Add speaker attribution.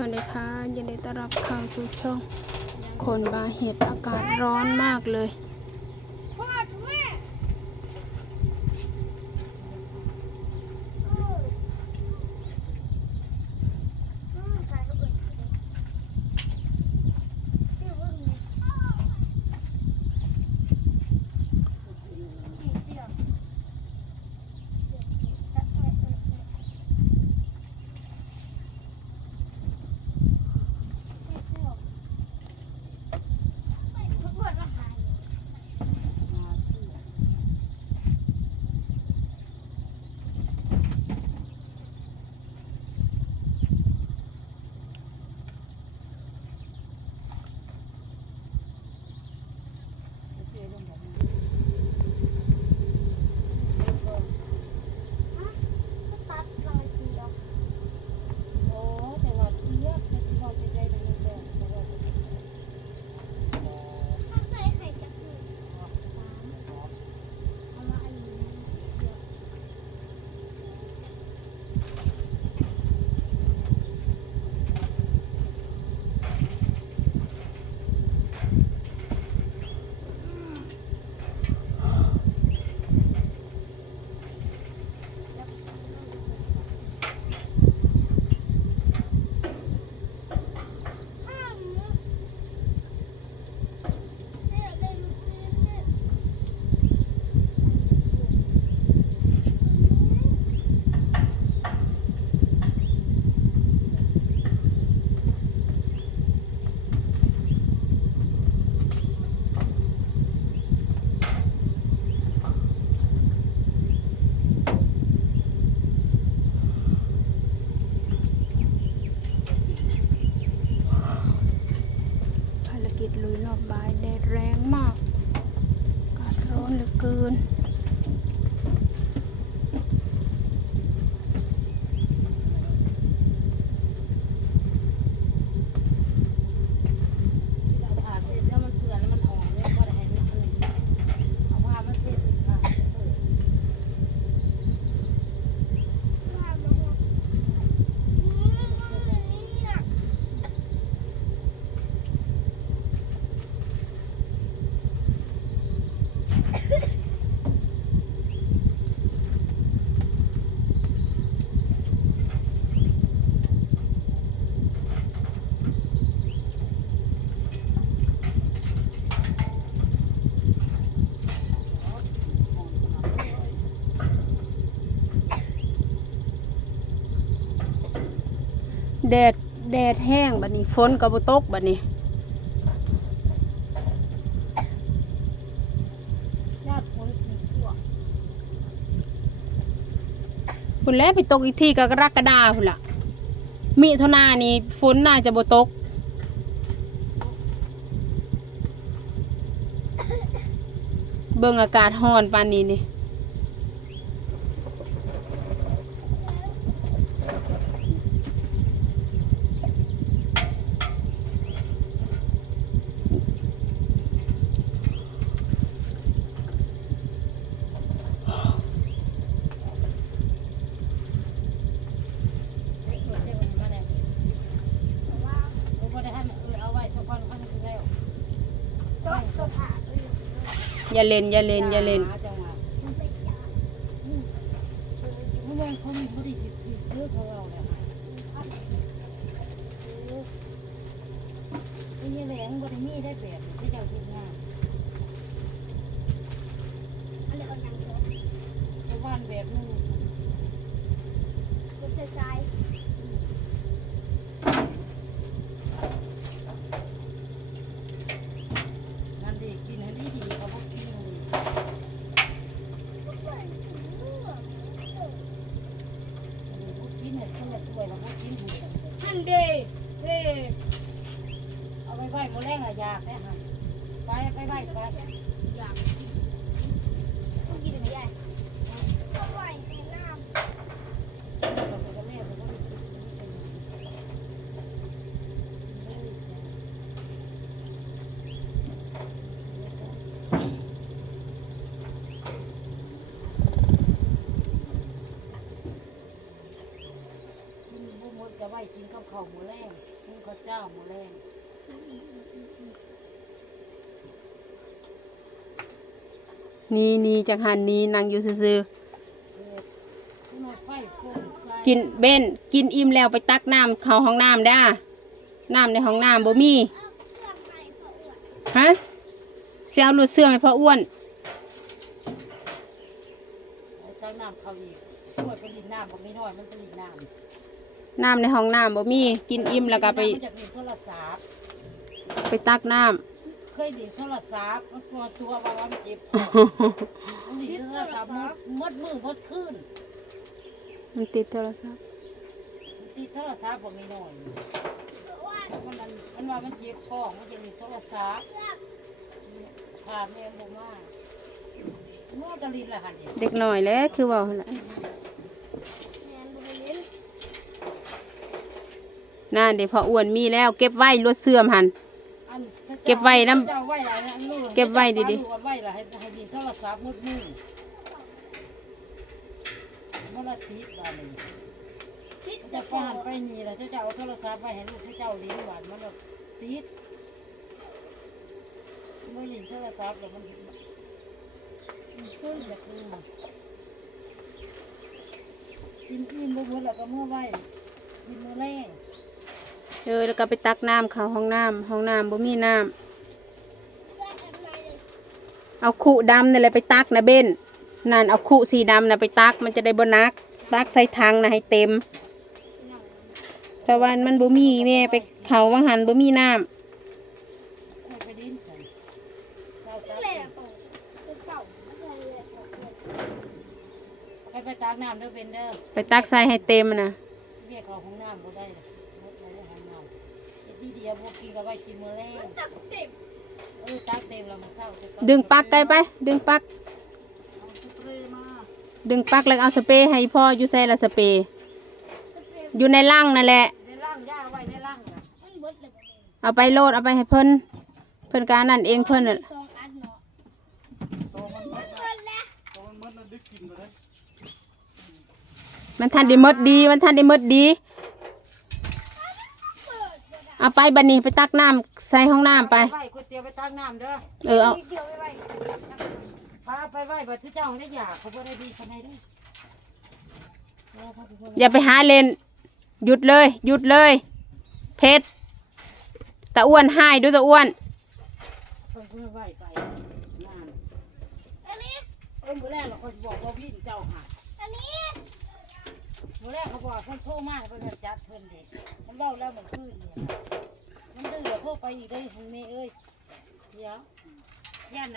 Speaker 1: วัสดีค่ะยินดีต้อนรับเข้าสู่ช่องคนบาเห็ดอากาศร้อนมากเลย
Speaker 2: ลุย
Speaker 1: รอบบ่ายแดดแรงมากอากาศร้อนเหลือเกิน
Speaker 3: เราผ่าเสร็จแล้วมันเปื่อนแล้วมันอ่อนเนี่ยก็ได้ให้มันอันนี้เอาผ้ามันเสร็จค่ะเออ
Speaker 2: ข้างนี้อืมข้างนี้อะ
Speaker 1: แดดแดดแห้งบัดนี้ฝนก็บ่ตกบัดนี้
Speaker 3: คนที่ชั่ว
Speaker 1: พุ่นแล้วไปตกอีกทีก็กรกฎาพุ่นล่ะมิถุนานี่ฝนน่าจะบ่ตกเบิ่งอากาศร้อนปานนี้นี่
Speaker 3: เด็กหนุ่มเจ้าคนนี้มาเนี่ยผมก็ได้ให้มันเออเอาไว้สักวันพันคือแล้ว
Speaker 2: โต๊ะตัวผ่าเอ้ย
Speaker 1: อย่าเล่นอย่าเล่นอย่าเล่น
Speaker 3: จังหวะ
Speaker 2: มันไป
Speaker 3: หว้โมแรงอะยากแน่ะไปไปไหวไป
Speaker 2: อยากกินต้องกินอะไรใหญ่ก็ไหวในน้ำ
Speaker 3: กินบุ้มดกจะไหวกินข้าวขาหมูแรงกินข้าวเจ้าหมูแรง
Speaker 1: นี่นี่จังหันนี่นั่งอยู่ซื่อ
Speaker 3: เออหน่อยไฟฟุ้งไฟ
Speaker 1: ๆกินเบ้นกินอิ่มแล้วไปตักน้ำเข้าห้องน้ำได้อน้ำในห้องน้ำบ่มี
Speaker 2: เอาเชือกไปเพื่ออวด
Speaker 1: ฮะเสียเอาหลุดเสื้อให้พ่ออ้วน
Speaker 3: เอาตั้งน้ำเขาอีกช่วยไปดินน้ำบอกไม่น้อยมันไปดินน้ำ
Speaker 1: น้ำในห้องน้ำบ่มีกินอิ่มแล้วก็ไป
Speaker 3: มันจากดินโทรศัพท์
Speaker 1: ไปตักน้
Speaker 3: เคยดินโทรศัพท์มันตัวตัวว่าว่ามันเจ็บำมันดินโทรศัพท์มดมดมือมดขึ้น
Speaker 1: มันติดโทรศัพท์
Speaker 3: มันติดโทรศัพท์บอกไม่น้อย
Speaker 2: เพื่ออวด
Speaker 3: มันนั่นมันว่ามันเจ็บท้องมันจะมีโทรศัพท์
Speaker 2: เชือก
Speaker 3: ขาดแม่บอกว่ามั่วตะลินละหันเนี่ย
Speaker 1: เด็กหน่อยแหล้วคือเว่าหั่นล่ะ
Speaker 2: แมนบุรีน
Speaker 1: น่าเดี๋ยวพ่ออ้วนมีแล้ว เก็บไว้รถเสื่อมหัน
Speaker 3: อัน
Speaker 1: เก็บไว้นำ
Speaker 3: เจ้าไว้ละอันนู้น
Speaker 1: เก็บไว้ดีๆ
Speaker 3: เจ้าไว้ละให้ให้ดินโทรศัพท์มดมือมันละติดบ้านเลย
Speaker 2: ชิด
Speaker 3: จะ
Speaker 2: จะ
Speaker 3: ไป
Speaker 2: ปอ
Speaker 3: หัน
Speaker 2: ด
Speaker 3: ไปนี่แหละจะเอาโทรศัพท์ไปให้ลูกให้เจ้าลิ้นหวานมันแบบติดเมื่อลิ้นโทรศัพท์แล้วมันมันขึ้นแบบนี้กินอิ่มบ่หมดแล้วก็เมื่อไหวกินมื้อแรง
Speaker 1: เออแล้วก็ไปตักน้ำเข้าห้องน้ำห้องน้ำบ่มีน้ำ
Speaker 2: เชือกทำไมเลย
Speaker 1: เอาขู่ดำนี่แหละไปตักนะเบ้นนั่นเอาขู่สีดำนะไปตักมันจะได้บ่นัก ตักใส่ถังนะให้เต็มเพราะว่ามันบ่มีแม่ไปเขาวังหันบ่มีน้
Speaker 3: ค่อยไปดิ้นกันเจ้าตัก
Speaker 2: แหลกออกเป็นเก่าอะไรเลยออกเลย
Speaker 3: ไปไปตักน้ำเด้อเป็นเด้อำ
Speaker 1: ไปตักใส่ให้เต็มนะ
Speaker 3: เรียกเขาห้องน้ำบ่ได้เลยบ่ได้เลยห้องน้ำไอ้ที่เดี ยวบ่กินก็ไว้กินมื้อแรง
Speaker 2: ตักเต็ม
Speaker 3: เออตักเต็มแล้วมื้อเช้าจะ
Speaker 1: ดึงปลักไกลไป ดึงปลัก
Speaker 3: เอาสเปรย์มา
Speaker 1: ดึงปลักแล้วเอาสเปรย์ให้พ่ออยู่ใส่ละสเปรย์อยู่ในร่างนั่นแหละ
Speaker 3: ในร่างย่าไว้ในร่างน่ะ
Speaker 2: มันเบิดเลยบ่เลย
Speaker 1: เอาไปโลดเอาไปให้เพิ่นเพิ่นการนั่นเองเพิ่นน่ะ
Speaker 2: สองอันเนาะ
Speaker 3: โตมันหมด
Speaker 2: เบิดแล้ว
Speaker 3: โตมันหมดแล้วได้กินบ่ได้
Speaker 1: มันทันได้หมดดี มันทันได้หมด
Speaker 2: ดี
Speaker 1: เอาไปบัดนี้ไปตักน้ำใส่ห้องน้ำไป
Speaker 3: ไว้ก๋วยเตี๋ยวไปตักน้ำเด้อ
Speaker 1: เออเอา
Speaker 2: นิดเดียวไม่ไหว
Speaker 3: พาไปไว้บัดที่เจ้าได้อยากเขาบ่ได้ดีปานใดเด้อเออพาไปเพิ่น
Speaker 1: อย่าไปหาเล่นหยุดเลย หยุดเลย เพชรตาอ้วนให้ดูตาอ้วน
Speaker 3: เพิ่นเพิ่นไว้ไปงาน
Speaker 2: อันนี้
Speaker 3: เอ้ยมื้อแรกเราก็สิบอกว่าพี่เจ้าหา
Speaker 2: อันนี้
Speaker 3: มื้อแรกเขาบอกเพิ่นโทรมาเพิ่นจะจัดเพิ่นเด็กมันเล่าแล้วมันคืนเนี่ย มันดื้อโทรไปอีกได้อแม่เอ้ยเดี๋ยวย่าน